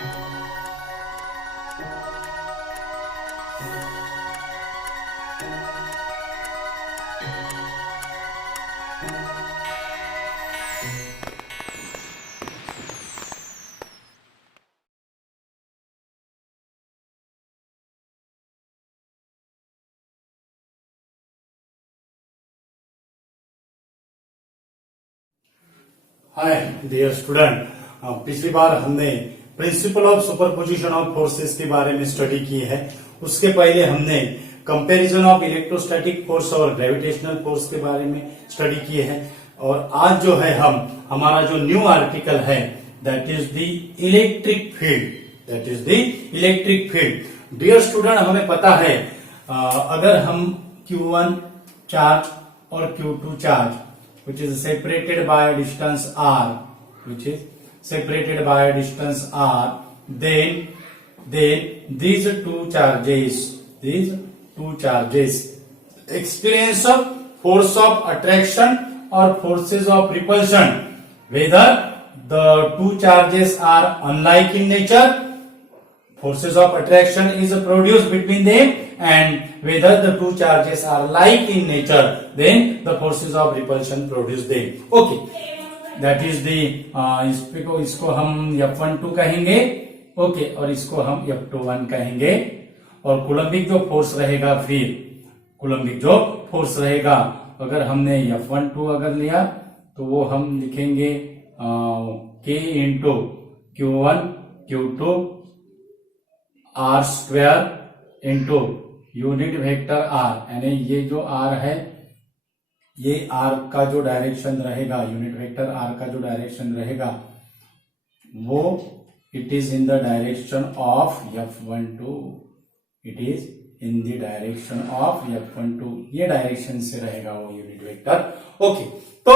Hi dear student, पिछली बार हमने principle of superposition of forces के बारे में स्टडी की है। उसके पहले हमने कंपैरिजन ऑफ इलेक्ट्रोस्टैटिक फोर्स और ग्रेविटेशनल फोर्स के बारे में स्टडी की है। और आज जो है हमारा जो न्यू आर्टिकल है that is the electric field. That is the electric field. Dear student, हमें पता है अगर हम Q1 चार्ज और Q2 charge which is separated by a distance r, then these two charges experience of force of attraction or forces of repulsion, whether the two charges are unlike in nature, forces of attraction is produced between them, and whether the two charges are like in nature, then the forces of repulsion produce them. Okay, that is the इसको हम F12 कहेंगे। Okay, और इसको हम F21 कहेंगे। और Coulombic जो force रहेगा, फिर कूलम्बिक जो फोर्स रहेगा, अगर हमने F12 अगर लिया तो वो हम लिखेंगे K into Q1 Q2 R square into unit vector R, यानी ये जो R है, ये R का जो डायरेक्शन रहेगा, यूनिट वेक्टर R का जो डायरेक्शन रहेगा, वो it is in the direction of F12। It is in the direction of F12, ये डायरेक्शन से रहेगा वो यूनिट वेक्टर। ओके, तो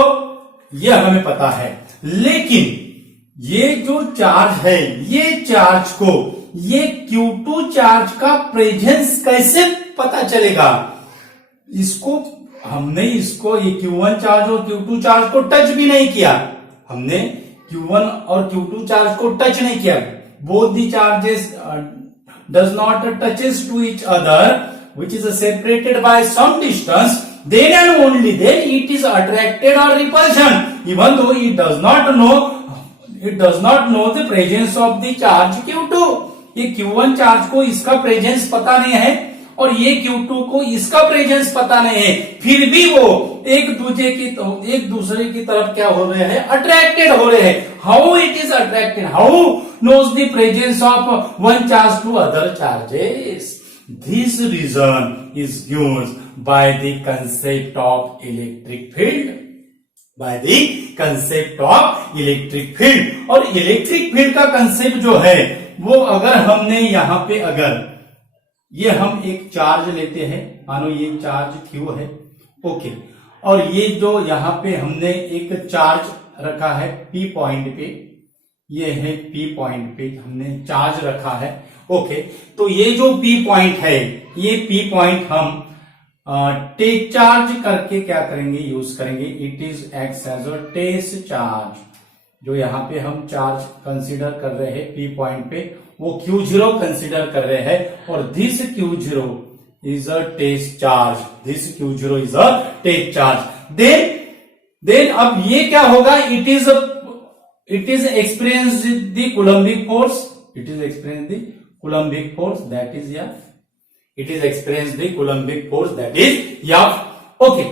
ये हमें पता है। लेकिन ये जो चार्ज है, ये चार्ज को ये Q2 चार्ज का प्रेजेंस कैसे पता चलेगा? हमने ये Q1 चार्ज और Q2 चार्ज को टच भी नहीं किया। हमने Q1 और Q2 चार्ज को टच नहीं किया। Both the charges does not touches to each other which is separated by some distance, then and only then it is attracted or repulsion, even though it does not know the presence of the charge Q2। ये Q1 charge को इसका presence पता नहीं है और ये Q2 को इसका प्रेजेंस पता नहीं है, फिर भी वो एक दूसरे की तरफ क्या हो रहे हैं? अट्रैक्टेड हो रहे हैं। How it is attracted? How knows the presence of one charge to other charges? This reason is given by the concept of electric field. By the concept of electric field. और electric field का concept जो है वो, अगर हमने यहां पे ये हम एक चार्ज लेते हैं, मानो ये चार्ज Q है। ओके, और ये जो यहां पे हमने एक चार्ज रखा है P पॉइंट पे, ये है P पॉइंट पे हमने चार्ज रखा है। ओके, तो ये जो P पॉइंट है, ये P पॉइंट हम टेक चार्ज करके क्या करेंगे? यूज करेंगे। It is acts as a test charge. जो यहाँ पे हम चार्ज कंसीडर कर रहे हैं P पॉइंट पे, वो Q0 कंसीडर कर रहे हैं, और this Q0 is a test charge. This Q0 is a test charge. Then अब ये क्या होगा? It is experience the Coulombic force. That is experience the Coulombic force, that is F। It is experience the Coulombic force, that is F। Okay,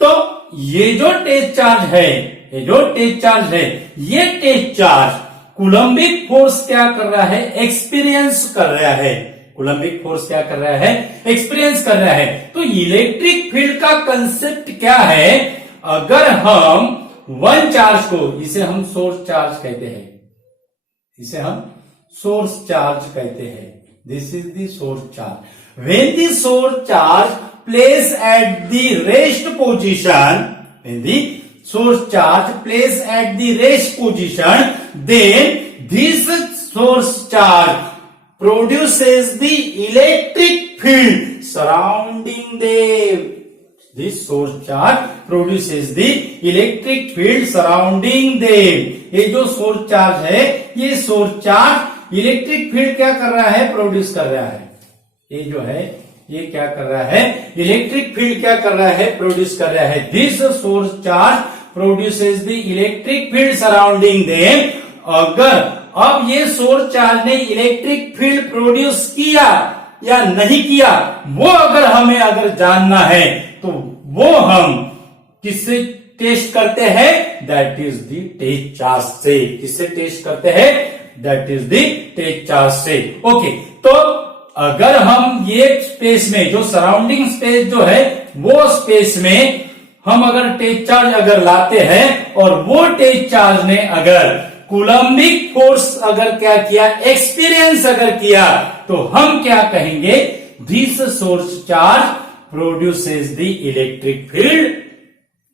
तो ये जो test charge है, ये test charge Coulombic force क्या कर रहा है? Experience कर रहा है। कूलम्बिक फोर्स क्या कर रहा है? एक्सपीरियंस कर रहा है। तो इलेक्ट्रिक फील्ड का कंसेप्ट क्या है? अगर हम वन चार्ज को, इसे हम सोर्स चार्ज कहते हैं, इसे हम सोर्स चार्ज कहते हैं। This is the source charge. When the source charge place at the rest position, when the source charge placed at the rest position, then this source charge produces the electric field surrounding them. This source charge produces the electric field surrounding them. ये जो source charge है, ये source charge electric field क्या कर रहा है, produce कर रहा है। ये जो है ये क्या कर रहा है, इलेक्ट्रिक फील्ड क्या कर रहा है, प्रोड्यूस कर रहा है। This source charge produces the electric field surrounding them. अगर अब ये सोर्स चार्ज ने इलेक्ट्रिक फील्ड प्रोड्यूस किया या नहीं किया, वो अगर हमें जानना है तो वो हम किससे टेस्ट करते हैं, that is the test charge से। किससे टेस्ट करते हैं, that is the test charge से। ओके, तो अगर हम ये स्पेस में जो सराउंडिंग स्पेस जो है वो स्पेस में हम अगर टेस्ट चार्ज लाते हैं और वो टेस्ट चार्ज ने कूलम्बिक फोर्स क्या किया, एक्सपीरियंस किया, तो हम क्या कहेंगे, this source charge produces the electric field.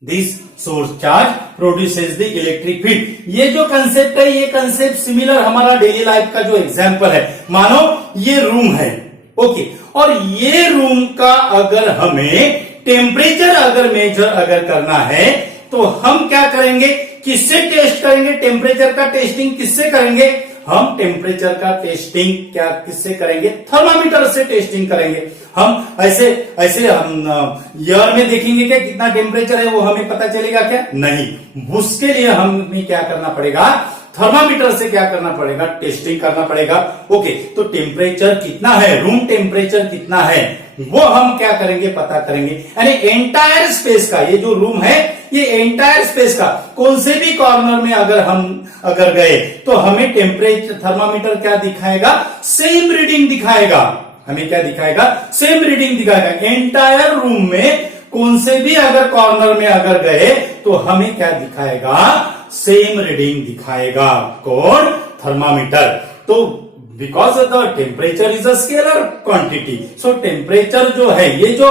This source charge produces the electric field. ये जो कंसेप्ट है, ये कंसेप्ट सिमिलर हमारा डेली लाइफ का जो एग्जांपल है, मानो ये रूम है, ओके, और ये रूम का हमें टेम्परेचर मेजर करना है तो हम क्या करेंगे, किससे टेस्ट करेंगे, टेम्परेचर का टेस्टिंग किससे करेंगे, हम टेम्परेचर का टेस्टिंग किससे करेंगे, थर्मामीटर से टेस्टिंग करेंगे। हम ऐसे हम ईयर में देखेंगे क्या कितना टेम्परेचर है, वो हमें पता चलेगा क्या, नहीं। उसके लिए हमें क्या करना पड़ेगा, थर्मामीटर से क्या करना पड़ेगा, टेस्टिंग करना पड़ेगा। ओके, तो टेम्परेचर कितना है, रूम टेम्परेचर कितना है, वो हम क्या करेंगे, पता करेंगे। यानी एंटायर स्पेस का, ये जो रूम है, ये एंटायर स्पेस का कौन से भी कॉर्नर में हम गए तो हमें टेम्परेचर थर्मामीटर क्या दिखाएगा, सेम रीडिंग दिखाएगा। हमें क्या दिखाएगा, सेम रीडिंग दिखाएगा। एंटायर रूम में कौन से भी कॉर्नर में गए तो हमें क्या दिखाएगा, सेम रीडिंग दिखाएगा। कौन, थर्मामीटर। तो because the temperature is a scalar quantity, so temperature जो है, ये जो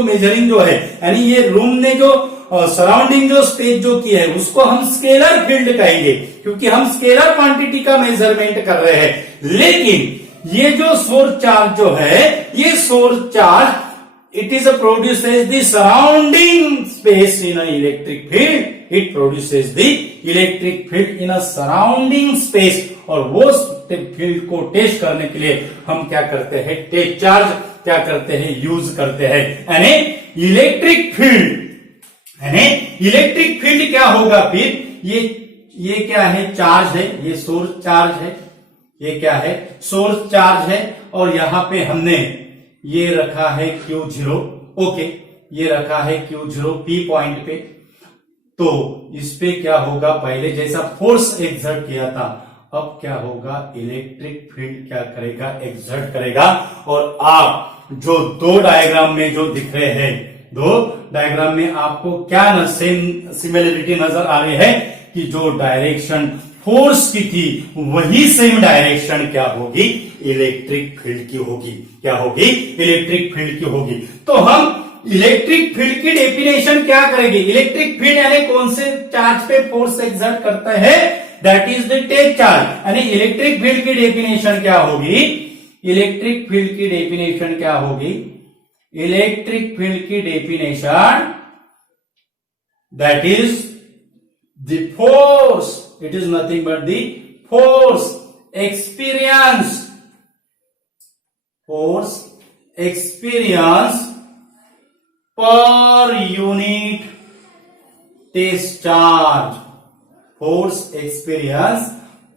मेजरिंग जो है, यानी ये रूम ने जो सराउंडिंग जो स्पेस जो की है, उसको हम स्केलर फील्ड कहेंगे, क्योंकि हम स्केलर क्वांटिटी का मेजरमेंट कर रहे हैं। लेकिन ये जो सोर्स चार्ज जो है, ये source charge it is produces the surrounding space in an electric field. It produces the electric field in a surrounding space. और वो फील्ड को टेस्ट करने के लिए हम क्या करते हैं, टेस्ट चार्ज क्या करते हैं, यूज करते हैं। यानी इलेक्ट्रिक फील्ड क्या होगा फिर, ये क्या है, चार्ज है, ये सोर्स चार्ज है, ये क्या है, सोर्स चार्ज है, और यहां पे हमने ये रखा है Q0, ओके, ये रखा है Q0 P पॉइंट पे। तो इस पे क्या होगा, पहले जैसा फोर्स एक्सर्ट किया था, अब क्या होगा, इलेक्ट्रिक फील्ड क्या करेगा, एक्सर्ट करेगा। और आप जो दो डायग्राम में जो दिख रहे हैं, दो डायग्राम में आपको क्या सेम सिमिलरिटी नजर आ रही है, कि जो डायरेक्शन फोर्स की थी वही सेम डायरेक्शन क्या होगी, इलेक्ट्रिक फील्ड की होगी। क्या होगी, इलेक्ट्रिक फील्ड की होगी। तो हम इलेक्ट्रिक फील्ड की डेफिनेशन क्या करेंगे, इलेक्ट्रिक फील्ड यानी कौन से चार्ज पे फोर्स एक्सर्ट करता है, that is the test charge. यानी इलेक्ट्रिक फील्ड की डेफिनेशन क्या होगी, इलेक्ट्रिक फील्ड की डेफिनेशन क्या होगी, इलेक्ट्रिक फील्ड की definition that is the force, it is nothing but the force experience per unit test charge, force experience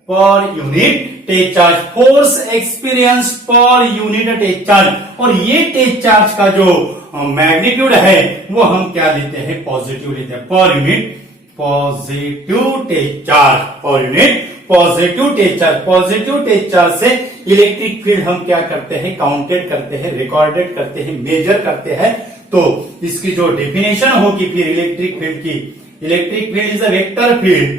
per unit test charge, force experience per unit test charge. और ये test charge का जो magnitude है वो हम क्या लेते हैं, पॉजिटिव लेते हैं, per unit positive test charge, per unit positive test charge. Positive test charge से इलेक्ट्रिक फील्ड हम क्या करते हैं, काउंटेड करते हैं, रिकॉर्डेड करते हैं, मेजर करते हैं। तो इसकी जो डेफिनेशन होगी फिर इलेक्ट्रिक फील्ड की, electric field is a vector field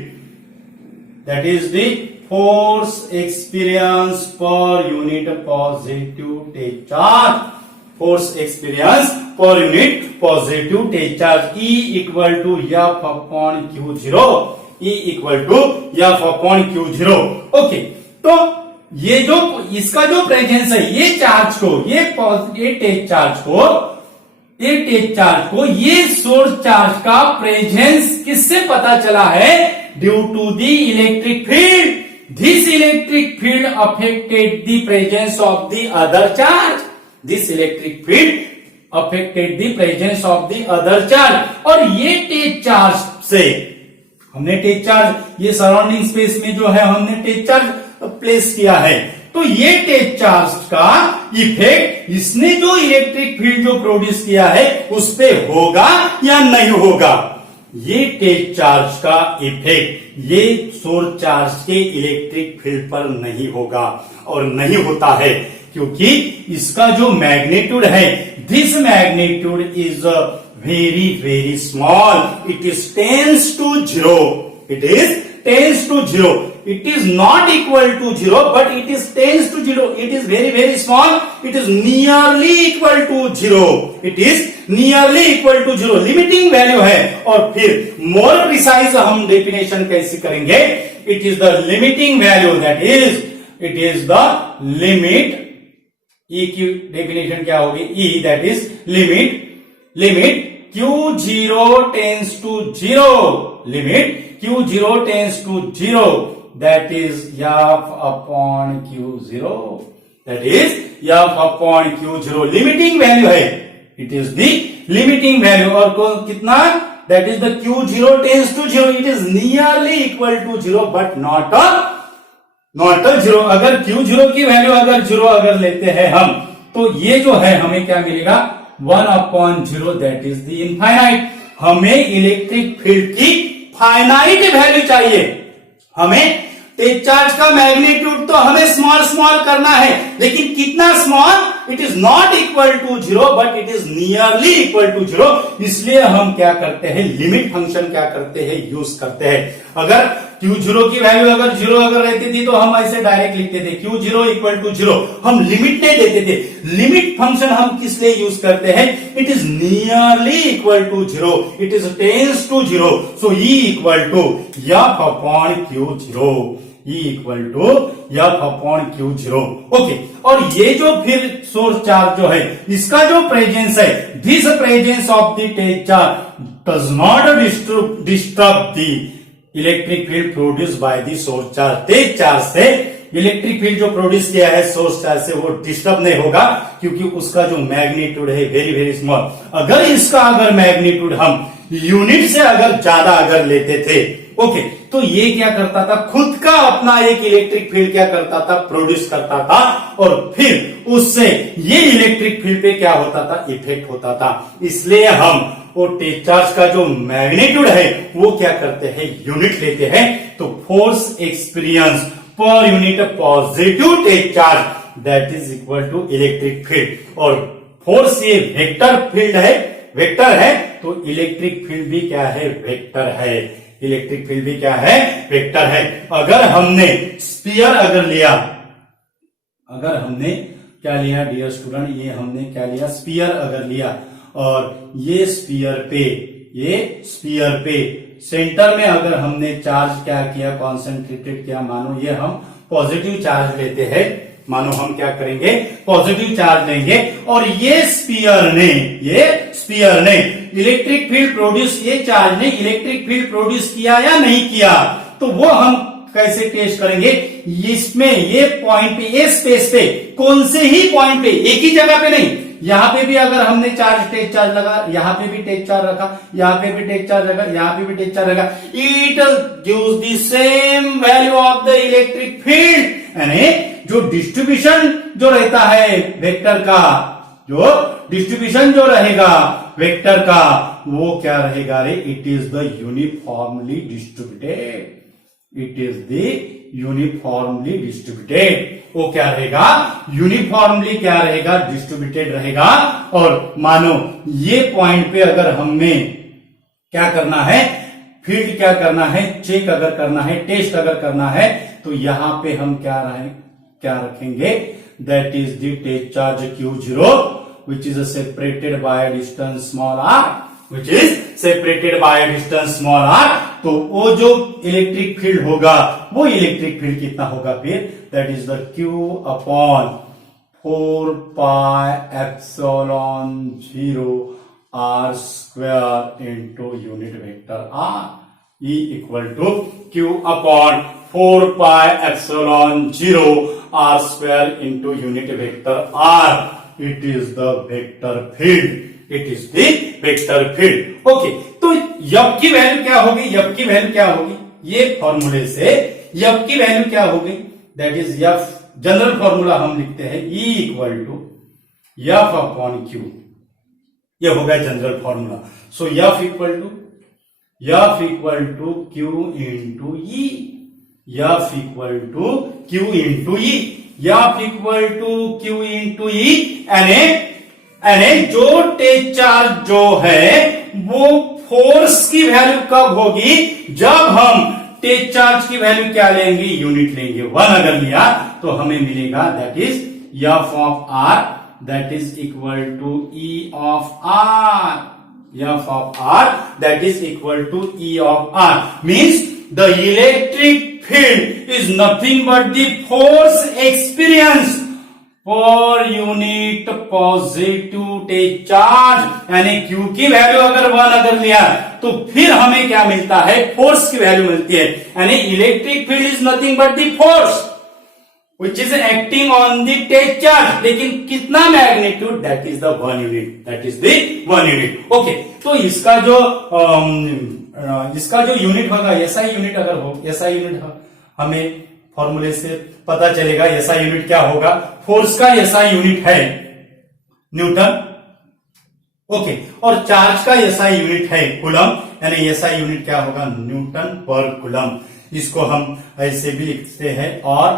that is the force experience per unit positive test charge, force experience per unit positive test charge. E equal to F upon Q0, E equal to F upon Q0। Okay, तो ये जो इसका जो presence है, ये charge को, ये test charge को, ये टेस्ट चार्ज को, ये सोर्स चार्ज का प्रेजेंस किससे पता चला है, due to the electric field, this electric field affected the presence of the other charge, this electric field affected the presence of the other charge. और ये टेस्ट चार्ज से हमने टेस्ट चार्ज, ये सराउंडिंग स्पेस में जो है हमने test charge place किया है, तो ये टेस्ट चार्ज का इफेक्ट इसने जो इलेक्ट्रिक फील्ड जो प्रोड्यूस किया है उस पे होगा या नहीं होगा। ये टेस्ट चार्ज का इफेक्ट ये सोर्स चार्ज के इलेक्ट्रिक फील्ड पर नहीं होगा और नहीं होता है, क्योंकि इसका जो मैग्नीट्यूड है, this magnitude is very very small, it is tends to zero, it is tends to zero, it is not equal to 0 but it is tends to 0, it is very very small, it is nearly equal to 0, it is nearly equal to 0, limiting value है। और फिर more precise हम definition कैसे करेंगे, it is the limiting value, that is it is the limit, E की definition क्या होगी, E that is limit Q0 tends to 0, limit Q0 tends to 0, that is f upon Q0, that is f upon Q0, limiting value है, it is the limiting value। और कितना, that is the Q0 tends to 0, it is nearly equal to 0 but not a 0। अगर Q0 की value अगर 0 अगर लेते हैं हम, तो ये जो है हमें क्या मिलेगा, 1/0, दैट इज द इनफाइनाइट। हमें इलेक्ट्रिक फील्ड की फाइनाइट वैल्यू चाहिए, हमें टेस्ट चार्ज का मैग्नीट्यूड तो हमें स्मॉल स्मॉल करना है, लेकिन कितना small, it is not equal to 0 but it is nearly equal to 0। इसलिए हम क्या करते हैं, लिमिट फंक्शन क्या करते हैं, यूज करते हैं। अगर Q0 की वैल्यू अगर 0 अगर रहती थी तो हम ऐसे डायरेक्ट लिखते थे Q0 इक्वल टू 0, हम लिमिट नहीं देते थे। लिमिट फंक्शन हम किस लिए यूज करते हैं, it is nearly equal to 0, it is tends to 0, so E equal to f upon Q0, E equal to f upon Q0। Okay, और ये जो फिर सोर्स चार्ज जो है, इसका जो प्रेजेंस है, this presence of the test charge does not disturb the electric field produce by the source charge. Test charge से इलेक्ट्रिक फील्ड जो प्रोड्यूस किया है सोर्स चार्ज से, वो डिस्टर्ब नहीं होगा, क्योंकि उसका जो मैग्नीट्यूड है वेरी वेरी स्मॉल। अगर इसका अगर मैग्नीट्यूड हम यूनिट से अगर ज्यादा अगर लेते थे, ओके, तो ये क्या करता था, खुद का अपना एक इलेक्ट्रिक फील्ड क्या करता था, प्रोड्यूस करता था, और फिर उससे ये इलेक्ट्रिक फील्ड पे क्या होता था, इफेक्ट होता था। इसलिए हम वो टेस्ट चार्ज का जो मैग्नीट्यूड है वो क्या करते हैं, यूनिट लेते हैं। तो force experience per unit positive test charge that is equal to electric field. और फोर्स ये वेक्टर फील्ड है, वेक्टर है, तो इलेक्ट्रिक फील्ड भी क्या है, वेक्टर है। इलेक्ट्रिक फील्ड भी क्या है, वेक्टर है। अगर हमने स्फीयर अगर लिया, अगर हमने क्या लिया डियर स्टूडेंट, ये हमने क्या लिया, स्फीयर अगर लिया, और ये स्फीयर पे सेंटर में अगर हमने चार्ज क्या किया, कॉन्सेंट्रेटेड किया, मानो ये हम पॉजिटिव चार्ज लेते हैं, मानो हम क्या करेंगे, पॉजिटिव चार्ज लेंगे, और ये स्फीयर ने इलेक्ट्रिक फील्ड प्रोड्यूस, ये चार्ज ने इलेक्ट्रिक फील्ड प्रोड्यूस किया या नहीं किया, तो वो हम कैसे टेस्ट करेंगे, इसमें ये पॉइंट पे, ये स्पेस पे, कौन से ही पॉइंट पे, एक ही जगह पे नहीं, यहां पे भी अगर हमने टेस्ट चार्ज लगा, यहां पे भी टेस्ट चार्ज रखा, यहां पे भी टेस्ट चार्ज लगा, यहां पे भी टेस्ट चार्ज लगा, it gives the same value of the electric field. यानी जो डिस्ट्रीब्यूशन जो रहता है वेक्टर का, जो डिस्ट्रीब्यूशन जो रहेगा वेक्टर का, वो क्या रहेगा रे, it is the uniformly distributed, it is the uniformly distributed. वो क्या रहेगा, यूनिफॉर्मली क्या रहेगा, डिस्ट्रीब्यूटेड रहेगा। और मानो ये पॉइंट पे अगर हमने क्या करना है, फील्ड क्या करना है, चेक अगर करना है, टेस्ट अगर करना है, तो यहां पे हम क्या रखेंगे, that is the test charge Q0 which is separated by a distance small r, which is separated by a distance small r। तो वो जो इलेक्ट्रिक फील्ड होगा, वो इलेक्ट्रिक फील्ड कितना होगा फिर, that is the Q upon 4 pi epsilon 0 r square into unit vector r, E equal to Q upon 4 pi epsilon 0 R square into unit vector R. It is the vector field. It is the vector field. Okay, तो यब की value क्या होगी? यब की value क्या होगी? ये फॉर्मूले से यब की वैल्यू क्या होगी? That is F. General formula हम लिखते हैं E equal to F upon Q. ये होगा general formula. So F equal to Q into E. F equal to Q into E. F equal to Q into E. यानी जो take charge जो है वो फोर्स की वैल्यू कब होगी? जब हम टेक चार्ज की वैल्यू क्या लेंगे? यूनिट लेंगे. 1 अगर लिया तो हमें मिलेगा that is F of R. That is equal to E of R. F of R that is equal to E of R. Means the electric field is nothing but the force experience per unit positive टेक charge. यानी Q की value अगर 1 अगर लिया तो फिर हमें क्या मिलता है? फोर्स की वैल्यू मिलती है. यानी electric field is nothing but the force which is acting on the टेक चार्ज. लेकिन कितना magnitude? That is the 1 unit. That is the 1 unit. Okay, तो इसका जो यूनिट होगा एसआई यूनिट. अगर हो एसआई यूनिट हमें फॉर्मूले से पता चलेगा. एसआई यूनिट क्या होगा? फोर्स का एसआई यूनिट है न्यूटन. ओके, और चार्ज का एसआई यूनिट है कूलम. यानी एसआई यूनिट क्या होगा? Newton per coulomb. इसको हम ऐसे भी लिखते हैं और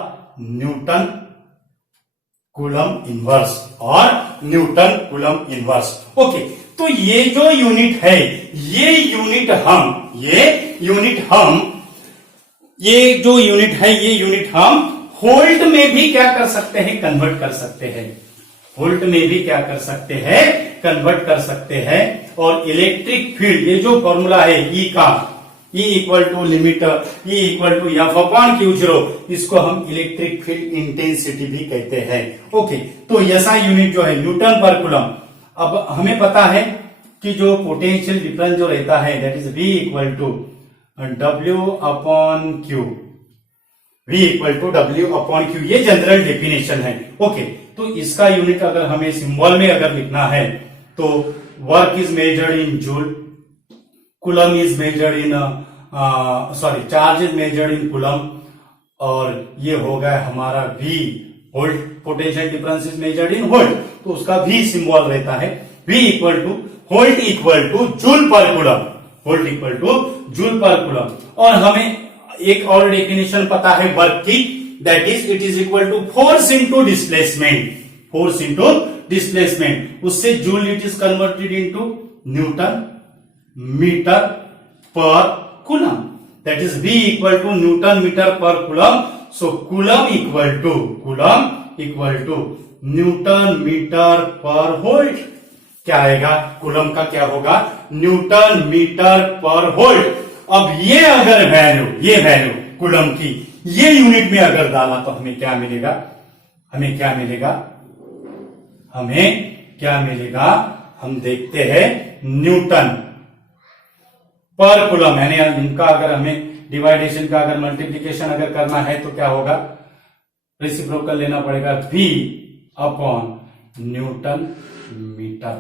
Newton coulomb inverse. Newton coulomb inverse. Okay, तो ये जो यूनिट है ये यूनिट हम वोल्ट में भी क्या कर सकते हैं? कन्वर्ट कर सकते हैं. वोल्ट में भी क्या कर सकते हैं? कन्वर्ट कर सकते हैं. और इलेक्ट्रिक फील्ड ये जो फॉर्मूला है E का, E equal to limit E equal to F upon Q 0, इसको हम इलेक्ट्रिक फील्ड इंटेंसिटी भी कहते हैं. ओके, तो एसआई यूनिट जो है न्यूटन पर कूलम. अब हमें पता है कि जो पोटेंशियल डिफरेंस जो रहता है that is V equal to W upon Q. V equal to W upon Q. ये जनरल डेफिनेशन है. ओके, तो इसका यूनिट अगर हमें सिंबल में अगर लिखना है तो work is measured in joule, coulomb is measured in charge is measured in coulomb. और ये हो गया हमारा V volt. Potential difference is measured in volt, तो उसका V सिंबल रहता है. V equal to volt equal to joule per coulomb. Volt equal to joule per coulomb. और हमें एक और डेफिनेशन पता है वर्क की. That is it is equal to force into displacement. Force into displacement. उससे joule it is converted into newton metre per coulomb. That is V equal to newton metre per coulomb. So coulomb equal to newton metre per volt. क्या आएगा? Coulomb का क्या होगा? Newton metre per volt. अब ये अगर value coulomb की ये यूनिट में अगर डाला तो हमें क्या मिलेगा? हम देखते हैं न्यूटन पर कूलम. यानी इनका अगर हमें डिवाइडेशन का अगर मल्टीप्लीकेशन अगर करना है तो क्या होगा? रेसिप्रोकल लेना पड़ेगा. V upon newton metre.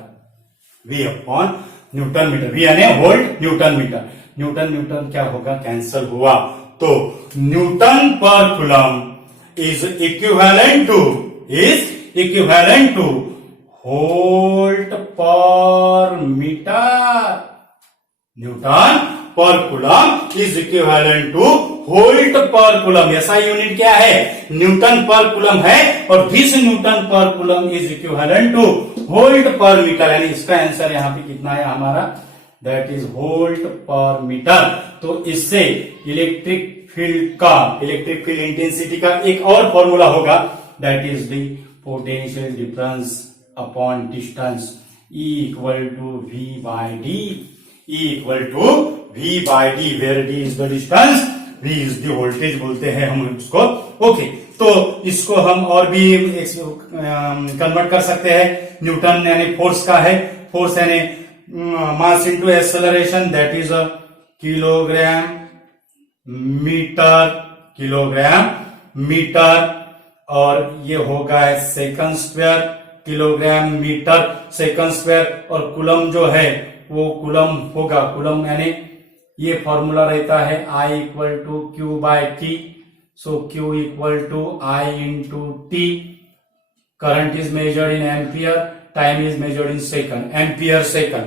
V upon newton metre. V यानी वोल्ट, न्यूटन मीटर. न्यूटन क्या होगा? कैंसल हुआ. तो newton per coulomb is equivalent to volt per metre. Newton per coulomb is equivalent to volt per coulomb. ऐसा unit क्या है? Newton per coulomb है. और this newton per coulomb is equivalent to volt per metre. यानी इसका answer यहाँ पे कितना है हमारा? That is volt per metre. तो इससे इलेक्ट्रिक फील्ड इंटेंसिटी का एक और फॉर्मूला होगा. That is the potential difference upon distance. E equal to V by D. E equal to V by D, where D is the distance, V is the voltage बोलते हैं हम उसको. Okay, तो इसको हम और भी कन्वर्ट कर सकते हैं. न्यूटन यानी फोर्स का है. फोर्स यानी mass into acceleration. That is kilogram metre, kilogram metre, और ये होगा second square, kilogram metre second square, और कूलम जो है वो कूलम होगा, कूलम यानी ये फॉर्मूला रहता है I equal to Q by T, so Q equal to I into T, current is measured in ampere, time is measured in second, ampere second,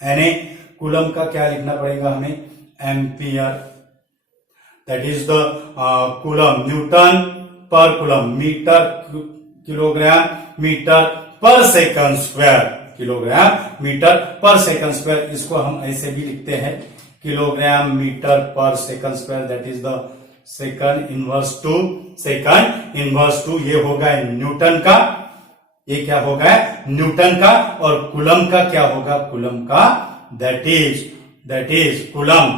यानी कूलम का क्या लिखना पड़ेगा हमें, ampere, that is the coulomb, newton per coulomb, metre kilogram metre per second square, kilogram metre per second square, इसको हम ऐसे भी लिखते हैं kilogram metre per second square, that is the second inverse two, second inverse two, ये होगा Newton का, ये क्या होगा न्यूटन का, और कूलम का क्या होगा, कूलम का that is coulomb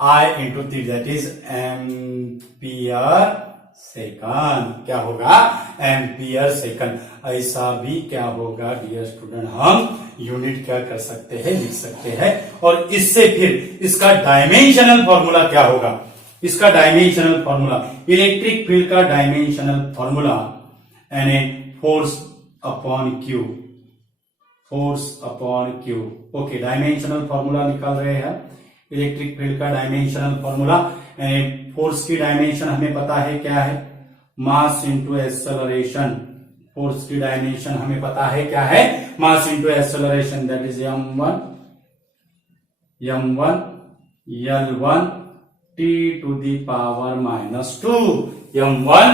I into T, that is ampere second, क्या होगा एम्पियर सेकंड। ऐसा भी क्या होगा डियर स्टूडेंट, हम यूनिट क्या कर सकते हैं, लिख सकते हैं, और इससे फिर इसका डायमेंशनल फॉर्मूला क्या होगा, इसका डायमेंशनल फॉर्मूला, इलेक्ट्रिक फील्ड का डायमेंशनल फॉर्मूला यानी force upon Q, force upon Q, okay, dimensional formula निकाल रहे हैं, इलेक्ट्रिक फील्ड का डायमेंशनल फॉर्मूला, फोर्स की डायमेंशन हमें पता है क्या है, मास इंटू एक्सेलरेशन, फोर्स की डायमेंशन हमें पता है क्या है, mass into acceleration, that is m1 L1 t to the power -2, m1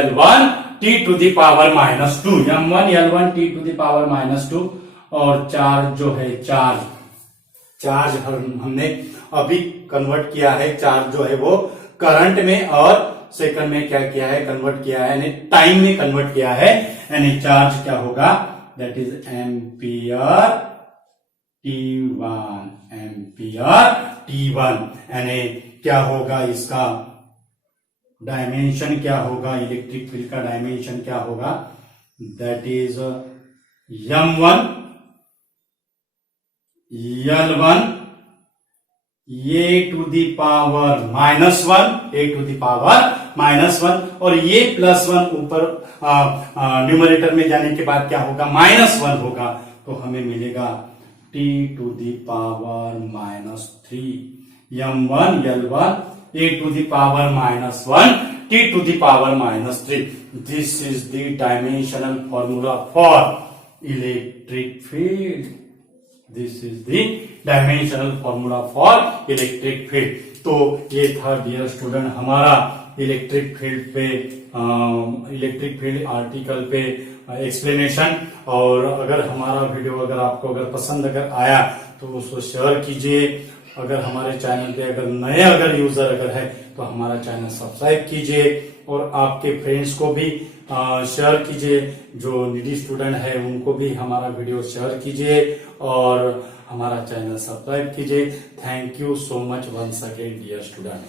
L1 t to the power -2, m1 L1 t to the power -2, और चार्ज जो है, चार्ज हमने अभी कन्वर्ट किया है, चार्ज जो है वो करंट में और सेकंड में क्या किया है, कन्वर्ट किया है, यानी टाइम में कन्वर्ट किया है, यानी चार्ज क्या होगा, that is ampere T1, ampere T1, यानी क्या होगा, इसका डायमेंशन क्या होगा, इलेक्ट्रिक फील्ड का डायमेंशन क्या होगा, दैट इज m1 L1 ये to the power -1, A to the power -1, और ये +1 ऊपर न्यूमरेटर में जाने के बाद क्या होगा, -1 होगा, तो हमें मिलेगा t to the power -3, m1 L1 A to the power -1 t to the power -3, this is the dimensional formula for electric field, this is the dimensional formula for electric field. तो ये था डियर स्टूडेंट हमारा electric field पे, electric field article पे explanation. और अगर हमारा video अगर आपको अगर पसंद अगर आया तो उसको शेयर कीजिए। अगर हमारे चैनल पे अगर नए अगर यूजर अगर है तो हमारा चैनल सब्सक्राइब कीजिए और आपके फ्रेंड्स को भी शेयर कीजिए। जो नीडी स्टूडेंट है उनको भी हमारा वीडियो शेयर कीजिए और हमारा चैनल सब्सक्राइब कीजिए। Thank you so much once again dear student.